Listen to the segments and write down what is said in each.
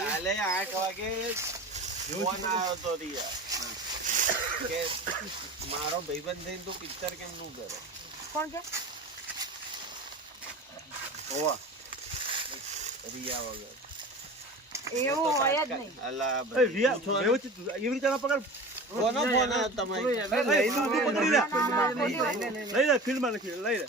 કાલે 8 વાગે ફોન આવ્યો તો રિયા કે મારો ભાઈબંધ થઈને તું પિક્ચર કેમ નું કરે? કોણ કે? ઓવા રિયા વગર એવું હોય જ નહીં. અલા એ રિયા વ્યવસ્થિત એવી રીતે ના પકડ. કોનો ફોન આવ્યો તમારે? લઈ લે ફિલ્મમાં લખી લઈ લે.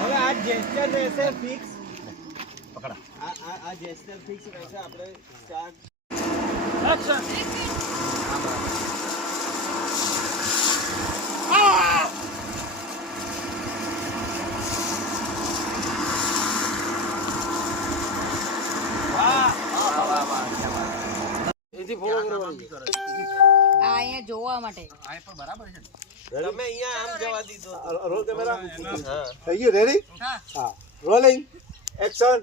હવે આ જેસ્ચર રહેશે ફિક્સ. પકડા આ જેસ્ચર ફિક્સ રહેશે. આપણે સ્ટાર્ટ એક્શન. એથી ફોલો કરવાની. આ અહીંયા જોવા માટે. તમે અહીંયા આમ જવા દીધો. રોલ કેમેરા હા થઈ ગયું રેડી હા. હા રોલિંગ એક્શન